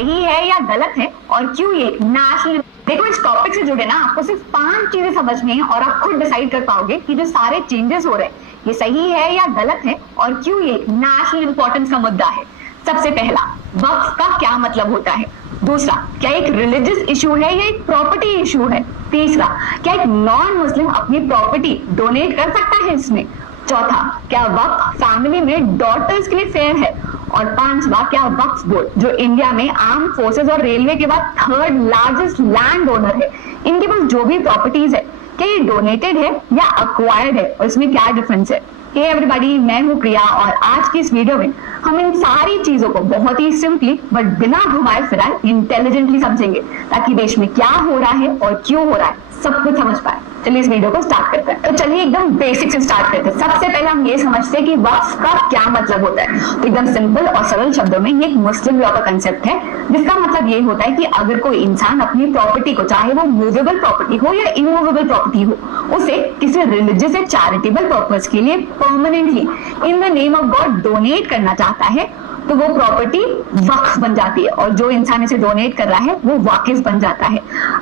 सही है या गलत है और क्यों ये नेशनल। देखो इस टॉपिक से जुड़े ना आपको सिर्फ 5 चीजें समझनी है और आप खुद डिसाइड कर पाओगे कि जो सारे चेंजेस हो रहे हैं ये सही है या गलत है और क्यों ये नेशनल इंपॉर्टेंस का मुद्दा है। सबसे पहला, वक्फ का क्या मतलब होता है। दूसरा, क्या एक रिलीजियस इशू है या एक प्रॉपर्टी इशू है। तीसरा, क्या एक नॉन मुस्लिम अपनी प्रॉपर्टी डोनेट कर सकता है इसमें। चौथा, क्या वक्फ फैमिली में डॉटर्स के लिए फेयर है। और पांचवा, क्या वक्फ बोर्ड जो इंडिया में आर्म फोर्सेस और रेलवे के बाद 3rd लार्जेस्ट लैंड ओनर है, इनके पास जो भी प्रॉपर्टीज है क्या ये डोनेटेड है या अक्वायर्ड है और इसमें क्या डिफरेंस है। हे एवरीबॉडी, मैं हूँ प्रिया और आज की इस वीडियो में हम इन सारी चीजों को बहुत ही सिंपली बट बिना घुमाए फिराए इंटेलिजेंटली समझेंगे ताकि देश में क्या हो रहा है और क्यों हो रहा है सब कुछ समझ पाए। चलिए इस वीडियो को स्टार्ट करते हैं। तो चलिए एकदम बेसिक से स्टार्ट करते हैं। सबसे पहले हम ये समझते हैं कि वक्फ का क्या मतलब होता है। तो एकदम सिंपल और सरल शब्दों में ये एक मुस्लिम लॉ का कंसेप्ट है जिसका मतलब ये होता है कि अगर कोई इंसान अपनी प्रॉपर्टी को, चाहे वो मूवेबल प्रॉपर्टी हो या इमूवेबल प्रॉपर्टी हो, उसे किसी रिलीजियस या चैरिटेबल पर्पस के लिए permanently in the name of God donate करना चाहता है तो वो प्रॉपर्टी वक्फ बन जाती है और जो इंसान इसे डोनेट कर रहा है वो वाकिफ बन जाता है।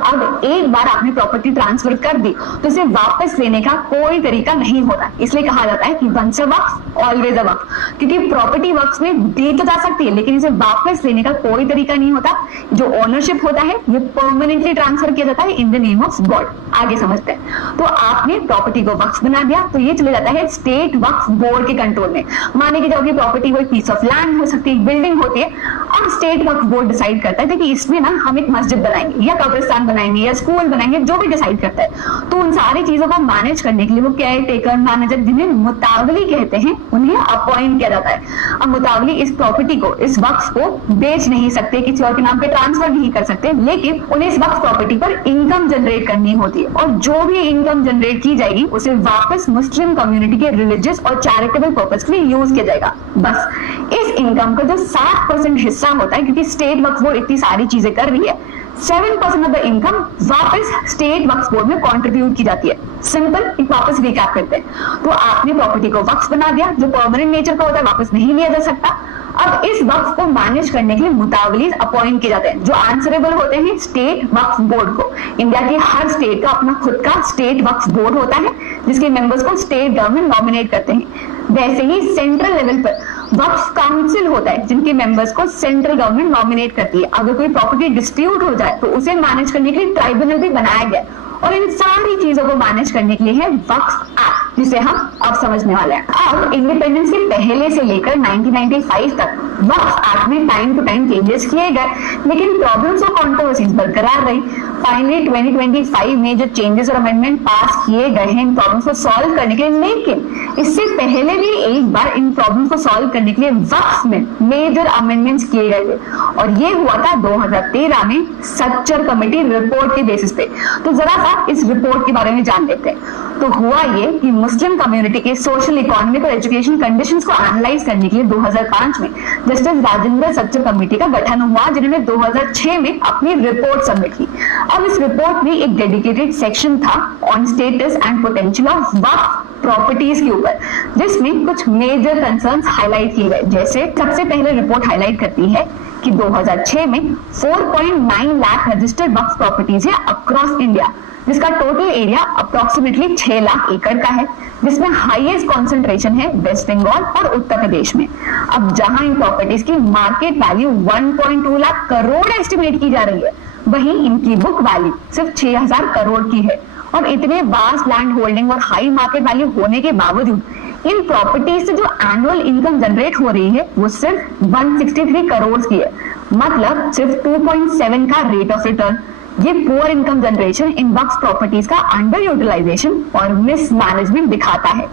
अब एक बार आपने प्रॉपर्टी ट्रांसफर कर दी तो इसे वापस लेने का कोई तरीका नहीं होता, इसलिए कहा जाता है कि once a Waqf always a वक्फ, क्योंकि प्रॉपर्टी वक्फ में दी तो जा सकती है लेकिन इसे वापस लेने का कोई तरीका नहीं होता। जो ओनरशिप होता है ये परमानेंटली ट्रांसफर किया जाता है in the name of God. आगे समझते हैं। तो आपने प्रॉपर्टी को वक्फ बना दिया तो ये चले जाता है स्टेट वक्फ बोर्ड के कंट्रोल में। माने कि जो भी प्रॉपर्टी कोई पीस ऑफ लैंड हो सकती है, बिल्डिंग होती है, अब स्टेट वक्फ बोर्ड डिसाइड करता है कि इसमें ना हम एक मस्जिद बनाएंगे या कब्रिस्तान बनाएंगे या स्कूल बनाएंगे, जो भी डिसाइड करता है। तो उन सारी चीजों को मैनेज करने के लिए वो केयर टेकर मैनेजर जिन्हें मुतावली कहते हैं उन्हें अपॉइंट किया जाता है। अब मुतावली इस प्रॉपर्टी को, इस वक्फ को बेच नहीं सकते, किसी और के नाम पे ट्रांसफर नहीं कर सकते, लेकिन उन्हें इस वक्फ प्रॉपर्टी पर इनकम जनरेट करनी होती है और जो भी इनकम जनरेट की जाएगी उसे वापस मुस्लिम कम्युनिटी के रिलीजियस और चैरिटेबल पर्पस के लिए यूज किया जाएगा। बस इस इनकम का जो 60% हिस्सा होता है, क्योंकि स्टेट वक्फ बोर्ड इतनी सारी चीजें कर रही है, 7% ऑफ द इनकम वापस स्टेट वक्फ बोर्ड में कंट्रीब्यूट की जाती है। सिंपल, एक वापस रिकैप करते हैं। तो आपने प्रॉपर्टी को वक्फ बना दिया, जो परमानेंट नेचर का होता है वापस नहीं लिया जा सकता। अब इस वक्फ को मैनेज करने के लिए मुतावलीज अपॉइंट किए जाते हैं जो आंसरेबल होते हैं स्टेट वक्फ बोर्ड को। इंडिया के हर स्टेट का अपना खुद का स्टेट वक्फ बोर्ड होता है जिसके मेंबर्स को स्टेट गवर्नमेंट नॉमिनेट करते हैं। वैसे ही सेंट्रल लेवल पर वक्फ काउंसिल होता है जिनके मेंबर्स को सेंट्रल गवर्नमेंट नॉमिनेट करती है। अगर कोई प्रॉपर्टी डिस्प्यूट हो जाए तो उसे मैनेज करने के लिए ट्राइब्यूनल भी बनाया गया और इन सारी चीजों को मैनेज करने के लिए है वक्फ एक्ट, जिसे हम अब समझने वाले हैं। अब इंडिपेंडेंस के पहले से लेकर 1995 तक वक्फ एक्ट में टाइम टू टाइम चेंजेस किए गए लेकिन प्रॉब्लम्स और कंट्रोवर्सीज बरकरार रही। फाइनली 2025 में जो चेंजेस और अमेंडमेंट पास किए गए हैं इन प्रॉब्लम्स को सॉल्व करने के लिए, लेकिन इससे पहले भी एक बार इन प्रॉब्लम्स को सॉल्व करने के लिए वक्फ में मेजर अमेंडमेंट्स किए गए थे और ये हुआ था 2013 में सच्चर कमेटी रिपोर्ट के बेसिस पे। तो जरा सा इस रिपोर्ट के बारे में जान लेते हैं। तो हुआ ये कि मुस्लिम कम्युनिटी के सोशल, इकोनॉमिक और एजुकेशन कंडीशंस को एनालाइज करने के लिए 2005 में जस्टिस राजेंद्र सच्चर कमेटी का गठन हुआ जिन्होंने 2006 में अपनी रिपोर्ट सबमिट की। अब इस रिपोर्ट में एक डेडिकेटेड सेक्शन था on status and potential of Waqf properties के ऊपर जिसमें कुछ मेजर कंसर्न्स हाईलाइट किए गए। जैसे सबसे पहले रिपोर्ट हाईलाइट करती है कि 2006 में 4.9 लाख रजिस्टर्ड वक्फ प्रॉपर्टीज है अक्रॉस इंडिया जिसका टोटल एरिया अप्रोक्सीमेटली 6 लाख एकड़ का है, जिसमें हाईएस्ट कॉन्सेंट्रेशन है वेस्ट बंगाल और उत्तर प्रदेश में। अब जहां इन प्रॉपर्टीज की market value 1.2 lakh crore estimate की जा रही है, वहीं इनकी बुक वैल्यू सिर्फ 6000 करोड़ की है। और इतने वास्ट लैंड होल्डिंग और हाई मार्केट वैल्यू होने के बावजूद इन प्रॉपर्टीज से जो एनुअल इनकम जनरेट हो रही है वो सिर्फ 163 करोड़ की है, मतलब सिर्फ 2.7 का रेट ऑफ रिटर्न। ये poor income generation in Waqf properties का अंडर यूटिलाइजेशन और मिसमैनेजमेंट दिखाता है।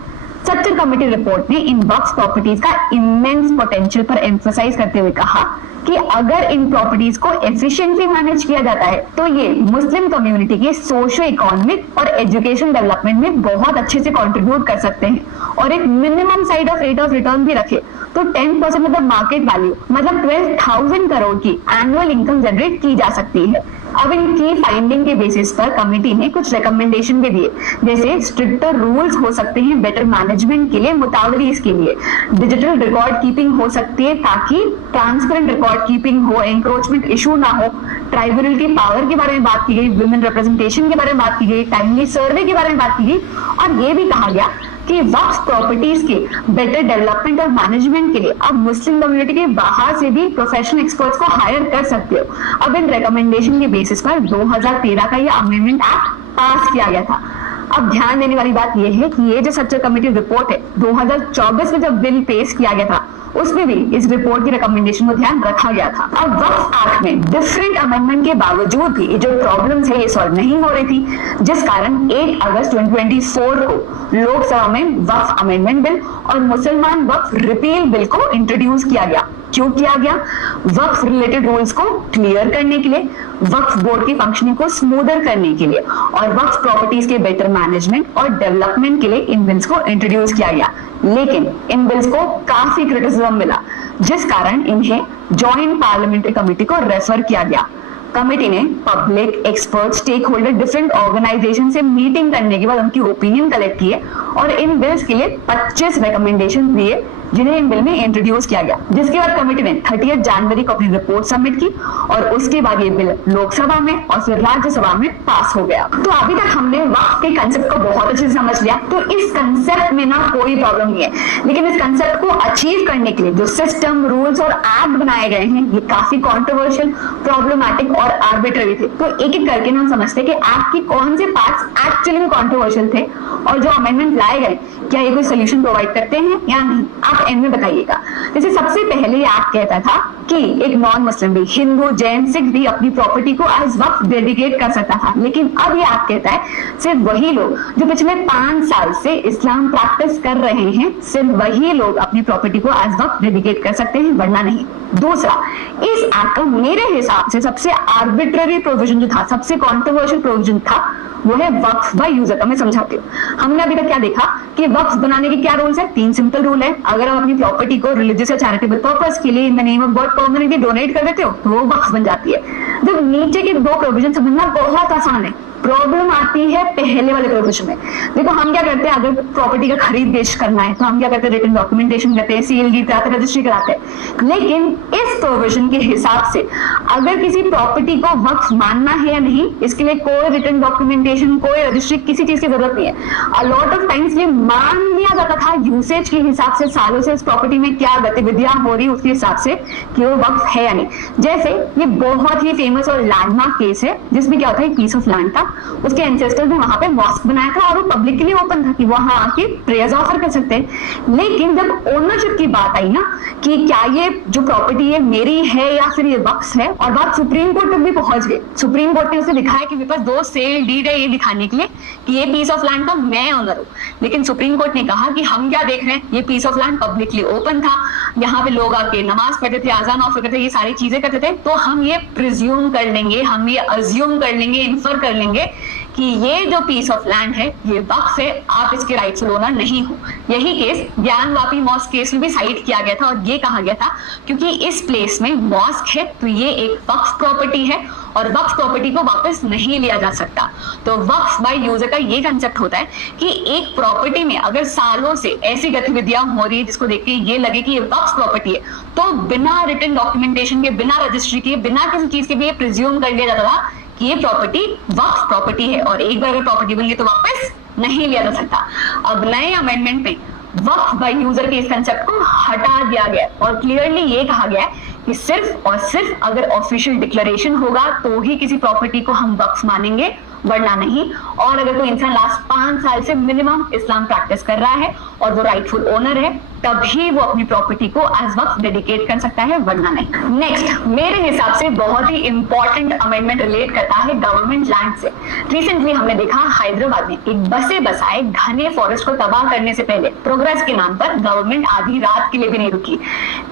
सच्चर कमेटी रिपोर्ट ने इन वक्फ प्रॉपर्टीज का इमेंस पोटेंशियल पर एम्फसाइज करते हुए कहा कि अगर इन प्रॉपर्टीज को एफिशिएंटली मैनेज किया जाता है तो ये मुस्लिम कम्युनिटी के सोशियो इकोनॉमिक और एजुकेशन डेवलपमेंट में बहुत अच्छे से कंट्रीब्यूट कर सकते हैं और एक minimum side of rate of return भी रखे तो 10% ऑफ द मार्केट वैल्यू मतलब 12,000 करोड़ की एनुअल इनकम जनरेट की जा सकती है। अब इन की फाइंडिंग के बेसिस पर कमेटी ने कुछ रिकमेंडेशन भी दिए, जैसे स्ट्रिक्टर रूल्स हो सकते हैं बेटर मैनेजमेंट के लिए, मुतावरीज के लिए, डिजिटल रिकॉर्ड कीपिंग हो सकती है ताकि ट्रांसपेरेंट रिकॉर्ड कीपिंग हो, एंक्रोचमेंट इशू ना हो, ट्राइब्यूनल की पावर के बारे में बात की गई, वुमेन रिप्रेजेंटेशन के बारे में बात की गई, टाइमली सर्वे के बारे में बात की गई, और ये भी कहा गया कि वक्फ प्रॉपर्टीज के बेटर डेवलपमेंट और मैनेजमेंट के लिए अब मुस्लिम कम्युनिटी के बाहर से भी प्रोफेशनल एक्सपर्ट्स को हायर कर सकते हो। अब इन रिकमेंडेशन के बेसिस पर 2013 का ये अमेंडमेंट एक्ट पास किया गया था। अब ध्यान देने वाली बात यह है कि ये जो स्ट्रक्चर कमेटी रिपोर्ट है 2024 में जब बिल पेश किया गया था उसमें भी इस रिपोर्ट की रिकमेंडेशन को ध्यान रखा गया था। अब वक्फ एक्ट में डिफरेंट अमेंडमेंट के बावजूद भी जो प्रॉब्लम्स है ये सॉल्व नहीं हो रही थी, जिस कारण 8 अगस्त 2024 को लोकसभा में वक्फ अमेंडमेंट बिल और मुसलमान वक्फ रिपील बिल को इंट्रोड्यूस किया गया। क्यों किया गया? वक्फ रिलेटेड रूल्स को क्लियर करने के लिए, वक्फ बोर्ड की फंक्शनिंग को स्मूदर करने के लिए और वक्फ प्रॉपर्टीज के बेटर मैनेजमेंट और डेवलपमेंट के लिए इन बिल्स को इंट्रोड्यूस किया गया। लेकिन इन बिल्स को काफी क्रिटिसिज्म मिला, जिस कारण इन्हें जॉइंट पार्लियामेंट्री कमेटी को रेफर किया गया। कमेटी ने public, expert, stakeholder, different organisation से मीटिंग करने के बाद उनकी ओपिनियन कलेक्ट किए और इन बिल्स के लिए 25 रिकमेंडेशन दिए जिन्हें इन बिल में इंट्रोड्यूस किया गया, जिसके बाद कमेटी ने 30 जनवरी को अपनी रिपोर्ट सबमिट की और उसके बाद ये बिल लोकसभा में और फिर राज्यसभा में पास हो गया। तो अभी तक हमने वक्फ के कंसेप्ट को बहुत अच्छे से समझ लिया। तो इस कंसेप्ट में ना कोई प्रॉब्लम नहीं है, लेकिन इस कंसेप्ट को अचीव करने के लिए जो सिस्टम, रूल्स और एक्ट बनाए गए हैं ये काफी कॉन्ट्रोवर्शियल, प्रॉब्लमैटिक और आर्बिट्ररी थे। तो एक एक करके हम समझते कि एक्ट के कौन से पार्ट्स एक्चुअली में कॉन्ट्रोवर्शियल थे और जो अमेंडमेंट लाए गए क्या ये कोई सोल्यूशन प्रोवाइड करते हैं या नहीं, आप एंड में बताइएगा। जैसे सबसे पहले ये एक्ट कहता था कि एक नॉन मुस्लिम भी, हिंदू, जैन, सिख भी अपनी प्रॉपर्टी को एज वक्फ डेडिकेट कर सकता था, लेकिन अब ये एक्ट कहता है सिर्फ वही लोग जो पिछले 5 साल से इस्लाम प्रैक्टिस कर रहे हैं, सिर्फ वही लोग अपनी प्रॉपर्टी को एज वक्फ डेडिकेट कर सकते हैं, वरना नहीं। दूसरा, इस एक्ट का मेरे हिसाब से सबसे आर्बिट्ररी प्रोविजन जो था, सबसे कॉन्ट्रोवर्शियल प्रोविजन था, वो है वक्फ बाय यूजर का। मैं समझाती हूँ। हमने अभी तक क्या देखा कि वक्फ बनाने के क्या रूल्स है? 3 सिंपल रूल है। अगर आप अपनी प्रॉपर्टी को रिलीजियस या चैरिटेबल पर्पस के लिए in the name of God permanently donate कर देते हो तो वो वक्फ बन जाती है। जब नीचे के 2 प्रोविजन समझना बहुत आसान है, प्रॉब्लम आती है पहले वाले प्रोविजन में। देखो हम क्या करते हैं, अगर प्रॉपर्टी का खरीद बेच करना है तो हम क्या करते हैं, रिटन डॉक्यूमेंटेशन करते हैं, सीएल डीड कराते हैं, रजिस्ट्री कराते हैं। लेकिन इस प्रोविजन के हिसाब से अगर किसी प्रॉपर्टी को वक्फ मानना है या नहीं, इसके लिए कोई रिटन डॉक्यूमेंटेशन, कोई रजिस्ट्री, किसी चीज की जरूरत नहीं है। अलॉट ऑफ टाइम्स ये मान लिया जाता था यूसेज के हिसाब से, सालों से इस प्रॉपर्टी में क्या गतिविधियां हो रही उसके हिसाब से कि वो वक्फ है या नहीं। जैसे ये बहुत ही फेमस और लैंडमार्क केस है जिसमें क्या होता है, पीस ऑफ लैंड था, उसके एंसेस्टर्स ने वहां पे मॉस्क बनाया था और वो पब्लिक के लिए ओपन था कि वहां आके प्रेयर्स ऑफर कर सकते हैं। लेकिन जब ओनरशिप की बात आई ना कि क्या ये जो प्रॉपर्टी है मेरी है या फिर ये वक्फ है, और बात सुप्रीम कोर्ट तक भी पहुंच गई। सुप्रीम कोर्ट ने उसे दिखाया कि मेरे पास 2 सेल डीड है ये दिखाने के लिए कि ये पीस ऑफ लैंड का मैं ओनर हूँ। लेकिन सुप्रीम कोर्ट ने कहा कि हम क्या देख रहे हैं, ये piece of land publicly open था, यहाँ पे लोग आके नमाज पढ़ते थे, आजान ऑफर करते थे, ये सारी चीजें करते थे, तो हम ये प्रिज्यूम कर लेंगे, हम ये अज्यूम कर लेंगे, इन्फर कर लेंगे कि ये जो पीस ऑफ लैंड है ये वक्फ है, आप इसके राइटफुल ओनर नहीं हो। यही केस ज्ञानवापी मॉस्क केस में भी साइड किया गया था और ये कहा गया था क्योंकि इस प्लेस में मॉस्क है तो ये एक वक्फ प्रॉपर्टी है और वक्फ प्रॉपर्टी को वापस नहीं लिया जा सकता। तो वक्फ बाय यूजर का ये कंसेप्ट होता है कि एक प्रॉपर्टी में अगर सालों से ऐसी गतिविधियां हो रही है जिसको देख के ये लगे कि ये वक्फ प्रॉपर्टी है, तो बिना रिटन डॉक्यूमेंटेशन के, बिना रजिस्ट्री के, बिना किसी चीज के भी ये प्रिज्यूम कर लिया जाता था कि ये प्रॉपर्टी वक्फ प्रॉपर्टी है और एक बार अगर प्रॉपर्टी बन गई तो वापस नहीं लिया जा सकता। अब नए अमेंडमेंट में वक्फ बाय यूजर के इस कंसेप्ट को हटा दिया गया और क्लियरली ये कहा गया है कि सिर्फ और सिर्फ अगर ऑफिशियल डिक्लेरेशन होगा तो ही किसी प्रॉपर्टी को हम वक्फ मानेंगे, वरना नहीं। और अगर कोई इंसान लास्ट 5 साल से मिनिमम इस्लाम प्रैक्टिस कर रहा है और वो राइटफुल ओनर है, तभी वो अपनी प्रॉपर्टी को एज वक्फ डेडिकेट कर सकता है, वरना नहीं। नेक्स्ट, मेरे हिसाब से बहुत ही इंपॉर्टेंट अमेंडमेंट रिलेट करता है गवर्नमेंट लैंड से। रिसेंटली हमने देखा हैदराबाद में एक बसे बसाए घने फॉरेस्ट को तबाह करने से पहले प्रोग्रेस के नाम पर गवर्नमेंट आधी रात के लिए भी नहीं रुकी।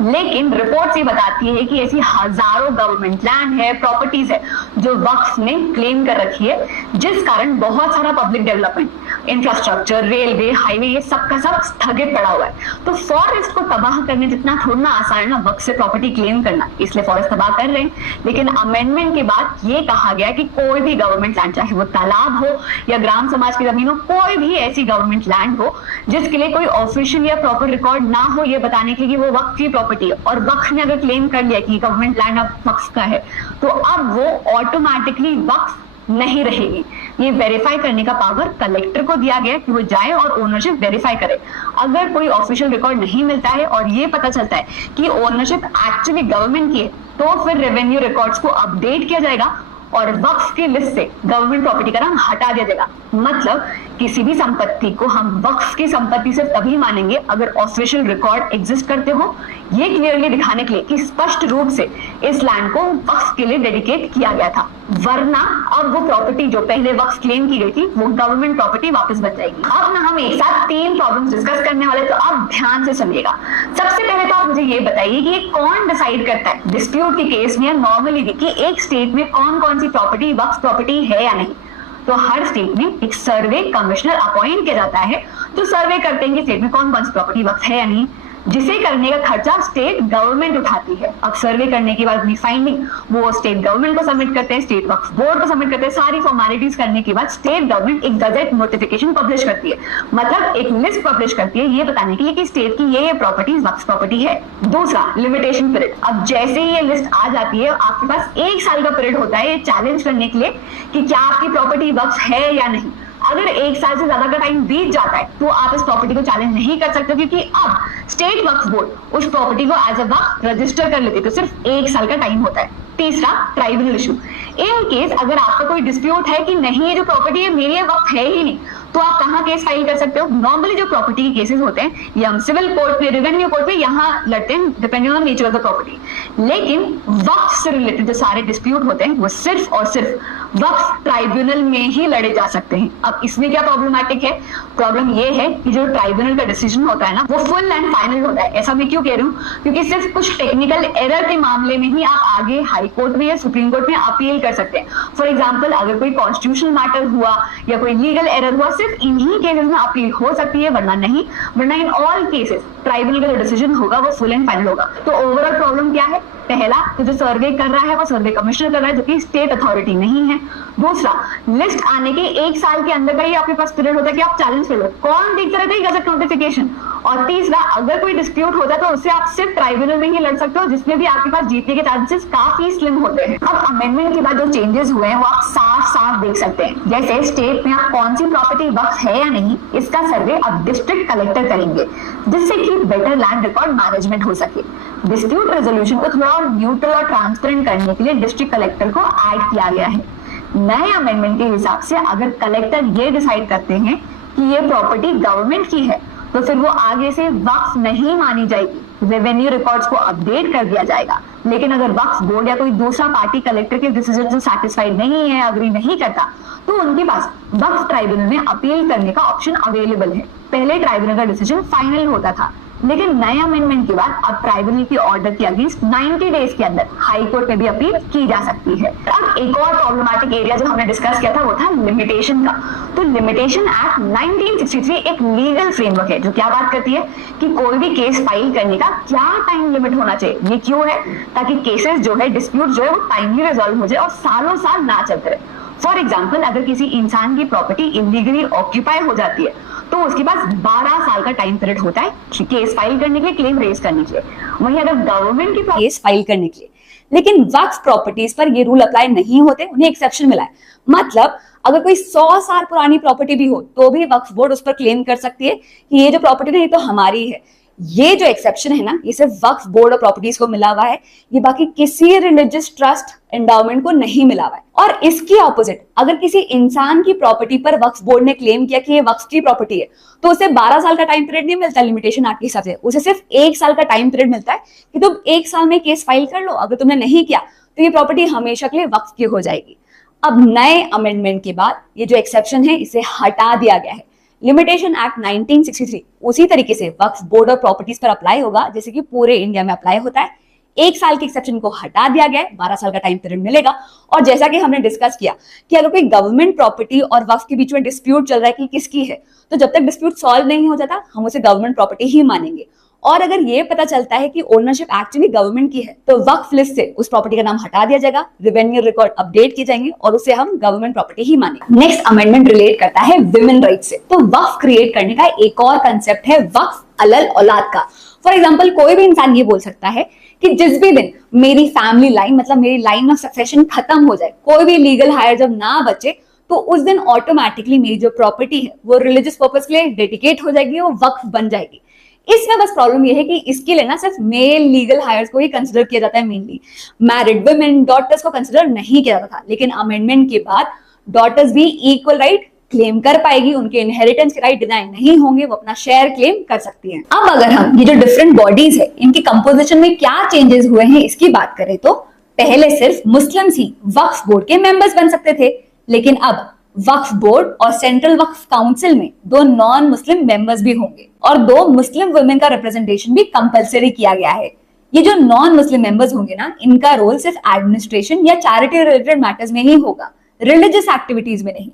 लेकिन रिपोर्ट ये बताती है कि ऐसी हजारों गवर्नमेंट लैंड है, प्रॉपर्टीज है जो वक्फ ने क्लेम कर रखी है, जिस कारण बहुत सारा public development, infrastructure, railway, highway, ये सब का सब स्थगित पड़ा हुआ है। तो फॉरेस्ट को तबाह करने जितना थोड़ा ना आसान है ना वक्त से प्रॉपर्टी क्लेम करना, इसलिए फॉरेस्ट तबाह कर रहे हैं। लेकिन अमेंडमेंट के बाद ये कहा गया कि कोई भी गवर्नमेंट लैंड, चाहे वो तालाब हो या ग्राम समाज की जमीन हो, कोई भी ऐसी गवर्नमेंट लैंड हो जिसके लिए कोई ऑफिशियल या प्रॉपर रिकॉर्ड ना हो ये बताने के लिए वो वक्फ की प्रॉपर्टी है, और वक्फ ने अगर क्लेम कर लिया कि गवर्नमेंट लैंड अब वक्फ का है, तो अब वो ऑटोमेटिकली वक्फ नहीं रहेगी। ये वेरीफाई करने का पावर कलेक्टर को दिया गया कि वो जाए और ओनरशिप वेरीफाई करे। अगर कोई ऑफिशियल रिकॉर्ड नहीं मिलता है और ये पता चलता है कि ओनरशिप एक्चुअली गवर्नमेंट की है, तो फिर रेवेन्यू रिकॉर्ड्स को अपडेट किया जाएगा और वक्फ की लिस्ट से गवर्नमेंट प्रॉपर्टी का नाम हटा दिया जाएगा। मतलब किसी भी संपत्ति को हम वक्फ की संपत्ति से तभी मानेंगे अगर ऑफिशियल रिकॉर्ड एग्जिस्ट करते हो, ये क्लियरली दिखाने के लिए कि स्पष्ट रूप से इस लैंड को वक्फ के लिए डेडिकेट किया गया था। वरना अब वो प्रॉपर्टी जो पहले वक्फ क्लेम की गई थी वो गवर्नमेंट प्रॉपर्टी वापस बच जाएगी। अब ना हम एक साथ 3 प्रॉब्लम्स डिस्कस करने वाले, तो आप ध्यान से सुनिएगा। सबसे पहले तो आप मुझे ये बताइए कि ये कौन डिसाइड करता है डिस्प्यूट के केस में या नॉर्मली भी कि एक स्टेट में कौन कौन सी प्रॉपर्टी वक्फ प्रॉपर्टी है या नहीं। तो हर स्टेट में एक सर्वे कमिश्नर अपॉइंट किया जाता है, तो सर्वे करते हैं कि स्टेट में कौन कौन सी प्रॉपर्टी वक्फ है या नहीं, जिसे करने का खर्चा स्टेट गवर्नमेंट उठाती है। अब सर्वे करने के बाद अपनी फाइंडिंग वो स्टेट गवर्नमेंट को सबमिट करते हैं, स्टेट वक्फ बोर्ड को सबमिट करते हैं। सारी फॉर्मेलिटीज करने के बाद स्टेट गवर्नमेंट एक गजेट नोटिफिकेशन पब्लिश करती है, मतलब एक लिस्ट पब्लिश करती है ये बताने के लिए कि स्टेट की ये प्रॉपर्टीज वक्फ प्रॉपर्टी है। दूसरा, लिमिटेशन पीरियड। अब जैसे ही ये लिस्ट आ जाती है आपके पास 1 साल का पीरियड होता है ये चैलेंज करने के लिए कि क्या आपकी प्रॉपर्टी वक्फ है या नहीं। अगर 1 साल से ज्यादा का टाइम बीत जाता है तो आप इस प्रॉपर्टी को चैलेंज नहीं कर सकते, क्योंकि अब स्टेट वक्फ बोर्ड उस प्रॉपर्टी को एज अ वक्फ रजिस्टर कर लेती है। तो सिर्फ 1 साल का टाइम होता है। तीसरा, ट्राइब्यूनल इशू। इन केस अगर आपका कोई डिस्प्यूट है कि नहीं ये जो प्रॉपर्टी है मेरी वक्त है ही नहीं, तो आप कहाँ केस फाइल कर सकते हो। नॉर्मली जो प्रॉपर्टी के केसेस होते हैं ये हम सिविल कोर्ट में, रेवेन्यू कोर्ट में यहाँ लड़ते हैं depending on nature of the property. लेकिन वक्फ से रिलेटेड जो सारे डिस्प्यूट होते हैं वो सिर्फ और सिर्फ वक्फ ट्राइब्यूनल में ही लड़े जा सकते हैं। अब इसमें क्या प्रॉब्लमैटिक है? प्रॉब्लम ये है कि जो ट्राइब्यूनल का डिसीजन होता है ना वो फुल एंड फाइनल होता है। ऐसा मैं क्यों कह रही हूँ? क्योंकि सिर्फ कुछ टेक्निकल एरर के मामले में ही आप आगे हाई कोर्ट में या सुप्रीम कोर्ट में अपील कर सकते हैं। फॉर एग्जाम्पल, अगर कोई कॉन्स्टिट्यूशनल मैटर हुआ या कोई लीगल एरर हुआ, सिर्फ इन्हीं केसेस में अपील हो सकती है, वरना नहीं। वरना इन ऑल केसेस ट्राइब्यूनल का जो डिसीजन होगा वो फुल एंड फाइनल होगा। तो ओवरऑल प्रॉब्लम क्या है? पहला, तो जो सर्वे कर रहा है वो सर्वे कमिश्नर कर रहा है, जो कि स्टेट अथॉरिटी नहीं है। दूसरा, लिस्ट आने के 1 साल के अंदर का ही आपके पास पीरियड होता है कि आप चैलेंज कर लो। कौन देखता रहता है गजट नोटिफिकेशन। और तीसरा, अगर कोई डिस्प्यूट होता है तो उससे आप सिर्फ ट्राइब्यूनल में ही लड़ सकते हो, जिसमें भी आपके पास जीतने के चांसेस काफी स्लिम होते हैं। अब अमेंडमेंट के बाद जो चेंजेस हुए हैं वो आप साफ साफ देख सकते हैं। जैसे स्टेट में आप कौन सी प्रॉपर्टी वक्फ है या नहीं, इसका सर्वे अब डिस्ट्रिक्ट कलेक्टर करेंगे, जिससे कि बेटर लैंड रिकॉर्ड मैनेजमेंट हो सके। डिस्प्यूट रेजोल्यूशन को थोड़ा और न्यूट्रल और ट्रांसपेरेंट करने के लिए डिस्ट्रिक्ट कलेक्टर को ऐड किया गया है। नए अमेंडमेंट के हिसाब से अगर कलेक्टर ये डिसाइड करते हैं कि ये प्रॉपर्टी गवर्नमेंट की है, तो फिर वो आगे से वक्फ नहीं मानी जाएगी, रेवेन्यू रिकॉर्ड्स को अपडेट कर दिया जाएगा। लेकिन अगर वक्फ बोर्ड या कोई दूसरा पार्टी कलेक्टर के डिसीजन से सैटिस्फाइड नहीं है, अग्री नहीं करता, तो उनके पास वक्फ ट्राइब्यूनल में अपील करने का ऑप्शन अवेलेबल है। पहले ट्राइब्यूनल का डिसीजन फाइनल होता था, लेकिन नए अमेंडमेंट के बाद अब ट्राइब्यूनल की ऑर्डर के अगेंस्ट 90 डेज के अंदर हाई कोर्ट में भी अपील की जा सकती है। अब एक और प्रॉब्लमैटिक एरिया जो हमने डिस्कस किया था वो था लिमिटेशन का। तो लिमिटेशन एक्ट 1963 एक लीगल फ्रेमवर्क है जो क्या बात करती है कि कोई भी केस फाइल करने का क्या टाइम लिमिट होना चाहिए। ये क्यों है? ताकि केसेस जो है, डिस्प्यूट जो है वो टाइमली रिजॉल्व हो जाए और सालों साल ना चलते रहे। फॉर एग्जाम्पल, अगर किसी इंसान की प्रॉपर्टी इलीगली ऑक्यूपाई हो जाती है तो उसके पास 12 साल का टाइम पीरियड होता है केस फाइल करने के लिए, क्लेम रेज करने के लिए। वहीं अगर गवर्नमेंट की केस फाइल करने के लिए, लेकिन वक्फ प्रॉपर्टीज पर ये रूल अप्लाई नहीं होते, उन्हें एक्सेप्शन मिला है। मतलब अगर कोई 100 साल पुरानी प्रॉपर्टी भी हो तो भी वक्फ बोर्ड उस पर क्लेम कर सकती है कि ये जो प्रॉपर्टी है ये तो हमारी है। ये जो एक्सेप्शन है ना, ये सिर्फ वक्फ बोर्ड और प्रॉपर्टीज को मिला हुआ है, ये बाकी किसी रिलीजियस ट्रस्ट एंडाउमेंट को नहीं मिला हुआ है। और इसके ऑपोजिट, अगर किसी इंसान की प्रॉपर्टी पर वक्फ बोर्ड ने क्लेम किया कि ये वक्फ की प्रॉपर्टी है, तो उसे 12 साल का टाइम पीरियड नहीं मिलता लिमिटेशन एक्ट के हिसाब से, उसे सिर्फ 1 साल का टाइम पीरियड मिलता है कि तुम 1 साल में केस फाइल कर लो। अगर तुमने नहीं किया तो ये प्रॉपर्टी हमेशा के लिए वक्फ की हो जाएगी। अब नए अमेंडमेंट के बाद ये जो एक्सेप्शन है इसे हटा दिया गया है। लिमिटेशन एक्ट 1963 उसी तरीके से वक्फ बोर्ड और प्रॉपर्टीज पर अप्लाई होगा जैसे कि पूरे इंडिया में अप्लाई होता है। 1 साल के एक्सेप्शन को हटा दिया गया है, 12 साल का टाइम पीरियड मिलेगा। और जैसा कि हमने डिस्कस किया कि अगर कोई गवर्नमेंट प्रॉपर्टी और वक्फ के बीच में डिस्प्यूट चल रहा है कि किसकी है, तो जब तक डिस्प्यूट सॉल्व नहीं हो जाता हम उसे गवर्नमेंट प्रॉपर्टी ही मानेंगे। और अगर ये पता चलता है कि ओनरशिप एक्चुअली गवर्नमेंट की है, तो वक्फ लिस्ट से उस प्रॉपर्टी का नाम हटा दिया जाएगा, रेवेन्यू रिकॉर्ड अपडेट किए जाएंगे और उसे हम गवर्नमेंट प्रॉपर्टी ही मानेंगे। नेक्स्ट अमेंडमेंट रिलेट करता है विमेन राइट से। तो वक्फ क्रिएट करने का एक और कंसेप्ट है वक्फ अलल औलाद का। फॉर एग्जाम्पल, कोई भी इंसान ये बोल सकता है कि जिस भी दिन मेरी फैमिली लाइन, मतलब मेरी लाइन ऑफ सक्सेशन खत्म हो जाए, कोई भी लीगल हायर जब ना बचे, तो उस दिन ऑटोमेटिकली मेरी जो प्रॉपर्टी है वो रिलीजियस पर्पस के लिए डेडिकेट हो जाएगी, वो वक्फ बन जाएगी। इसमें बस प्रॉब्लम ये है कि इसके लिए ना सिर्फ मेल लीगल हायर्स को ही कंसिडर किया जाता है, मेनली मैरिड वुमेन डॉटर्स को कंसिडर नहीं किया जाता था। लेकिन अमेंडमेंट के बाद डॉटर्स भी इक्वल राइट क्लेम कर पाएगी, उनके इनहेरिटेंस के राइट डिनाई नहीं होंगे, वो अपना शेयर क्लेम कर सकती हैं। अब अगर हम ये जो डिफरेंट बॉडीज है इनकी कंपोजिशन में क्या चेंजेस हुए हैं इसकी बात करें, तो पहले सिर्फ मुस्लिम्स ही वक्फ बोर्ड के मेंबर्स बन सकते थे, लेकिन अब वक्फ बोर्ड और सेंट्रल वक्फ काउंसिल में 2 नॉन मुस्लिम मेंबर्स भी होंगे और 2 मुस्लिम वुमेन का रिप्रेजेंटेशन भी कंपलसरी किया गया है। ये जो नॉन मुस्लिम मेंबर्स होंगे ना, इनका रोल सिर्फ एडमिनिस्ट्रेशन या चैरिटी रिलेटेड मैटर्स में ही होगा, रिलीजियस एक्टिविटीज में नहीं।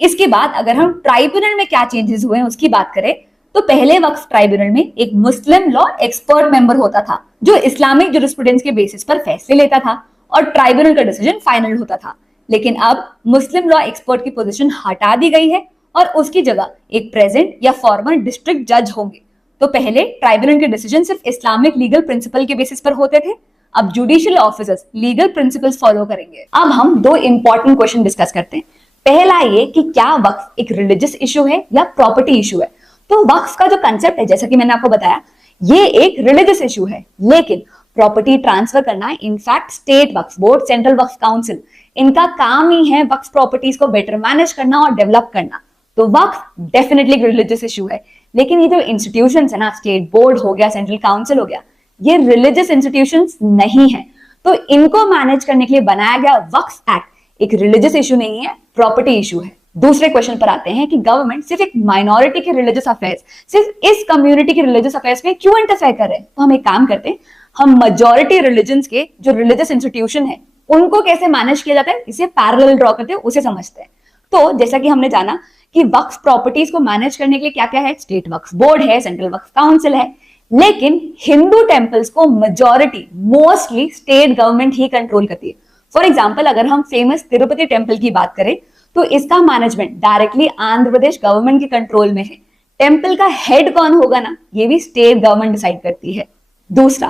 इसके बाद अगर हम ट्राइब्यूनल में क्या चेंजेस हुए हैं उसकी बात करें, तो पहले वक्फ ट्राइब्यूनल में एक मुस्लिम लॉ एक्सपर्ट मेंबर होता था जो इस्लामिक जुरिस्प्रूडेंस के बेसिस पर फैसले लेता था और ट्राइब्यूनल का डिसीजन फाइनल होता था। लेकिन अब मुस्लिम लॉ एक्सपर्ट की पोजीशन हटा दी गई है और उसकी जगह एक प्रेजेंट या फॉर्मर डिस्ट्रिक्ट जज होंगे। तो पहले ट्राइब्यूनल के डिसीजन सिर्फ इस्लामिक लीगल प्रिंसिपल के बेसिस पर होते थे, अब judicial officers legal principles follow करेंगे। अब हम 2 इंपॉर्टेंट क्वेश्चन डिस्कस करते हैं। पहला ये कि क्या वक्फ एक रिलीजियस इशू है या प्रॉपर्टी इशू है। तो वक्फ का जो कंसेप्ट है, जैसा कि मैंने आपको बताया, ये एक रिलीजियस इशू है, लेकिन प्रॉपर्टी ट्रांसफर करना इनफैक्ट स्टेट वक्फ बोर्ड, सेंट्रल वक्फ काउंसिल, इनका काम ही है वक्फ प्रॉपर्टीज को बेटर मैनेज करना और डेवलप करना। तो वक्फ डेफिनेटली रिलीजियस इशू है, लेकिन ये जो इंस्टीट्यूशंस है ना, स्टेट बोर्ड हो गया, सेंट्रल काउंसिल हो गया, ये रिलीजियस इंस्टीट्यूशंस नहीं है। तो इनको मैनेज करने के लिए बनाया गया वक्फ एक्ट एक रिलीजियस इशू नहीं है, प्रॉपर्टी इशू है। दूसरे क्वेश्चन पर आते हैं कि गवर्नमेंट सिर्फ एक माइनॉरिटी के रिलीजियस अफेयर्स, सिर्फ इस कम्युनिटी के रिलीजियस अफेयर्स में क्यों इंटरफेयर कर रहे हैं। तो हम एक काम करते हैं, हम मेजॉरिटी रिलीजन्स के जो रिलीजियस इंस्टीट्यूशन है उनको कैसे मैनेज किया जाता है, इसे पैरेलल ड्रॉ करते हैं, उसे समझते हैं। तो जैसा कि हमने जाना कि वक्फ प्रॉपर्टीज को मैनेज करने के लिए क्या क्या है, स्टेट वक्फ बोर्ड है, सेंट्रल वक्फ काउंसिल है, लेकिन हिंदू टेम्पल्स को मेजॉरिटी मोस्टली स्टेट गवर्नमेंट ही कंट्रोल करती है। फॉर एग्जाम्पल, अगर हम फेमस तिरुपति टेम्पल की बात करें तो इसका management directly Andhra Pradesh government के कंट्रोल में है। टेम्पल का हेड कौन होगा ना, ये भी स्टेट गवर्नमेंट डिसाइड करती है। दूसरा,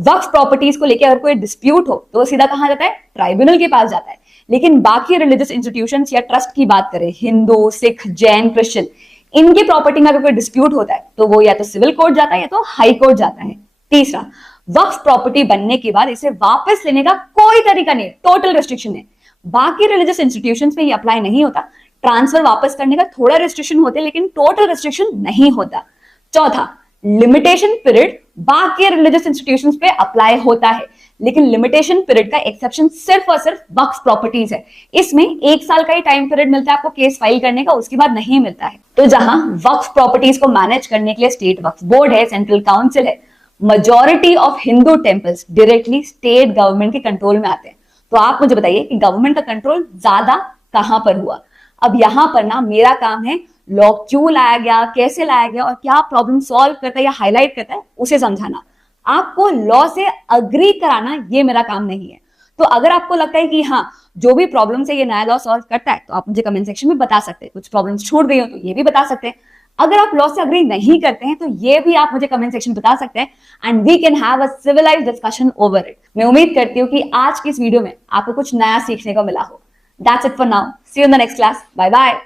वक्फ प्रॉपर्टीज को लेकर अगर कोई डिस्प्यूट हो तो सीधा कहां जाता है, ट्राइब्यूनल के पास जाता है। लेकिन बाकी रिलीजियस इंस्टीट्यूशंस या ट्रस्ट की बात करें, हिंदू, सिख, जैन, क्रिश्चियन, इनकी प्रॉपर्टी में अगर कोई डिस्प्यूट होता है तो वो या तो सिविल कोर्ट जाता है या तो हाई कोर्ट जाता है। तीसरा, वक्फ प्रॉपर्टी बनने के बाद इसे वापस लेने का कोई तरीका नहीं, टोटल रेस्ट्रिक्शन है। बाकी रिलीजियस इंस्टीट्यूशंस में ये अप्लाई नहीं होता, ट्रांसफर वापस करने का थोड़ा रेस्ट्रिक्शन होते हैं लेकिन टोटल रेस्ट्रिक्शन नहीं होता। चौथा, लिमिटेशन पीरियड बाकी रिलीजियस इंस्टीट्यूशंस पे अप्लाई होता है, लेकिन लिमिटेशन पीरियड का एक्सेप्शन सिर्फ और सिर्फ वक्फ प्रॉपर्टीज है। इसमें 1 साल का ही टाइम पीरियड मिलता है आपको केस फाइल करने का, उसके बाद नहीं मिलता है। तो जहां वक्फ प्रॉपर्टीज को मैनेज करने के लिए स्टेट वक्फ बोर्ड है, सेंट्रल काउंसिल है, majority of Hindu temples directly state government के कंट्रोल में आते हैं। तो आप मुझे बताइए कि गवर्नमेंट का कंट्रोल ज्यादा कहां पर हुआ। अब यहां पर ना मेरा काम है लॉ क्यों लाया गया, कैसे लाया गया और क्या प्रॉब्लम सॉल्व करता है या हाईलाइट करता है उसे समझाना। आपको लॉ से अग्री कराना ये मेरा काम नहीं है। तो अगर आपको लगता है कि हाँ जो भी प्रॉब्लम है ये नया लॉ सॉल्व करता है तो आप मुझे कमेंट सेक्शन में बता सकते हैं। कुछ प्रॉब्लम्स छूट गई हो तो ये भी बता सकते हैं। अगर आप लॉ से अग्री नहीं करते हैं तो ये भी आप मुझे कमेंट सेक्शन में बता सकते हैं and we can have a civilised discussion over it. मैं उम्मीद करती हूँ कि आज की इस वीडियो में आपको कुछ नया सीखने को मिला हो। That's it for now. See you in the next class. Bye bye.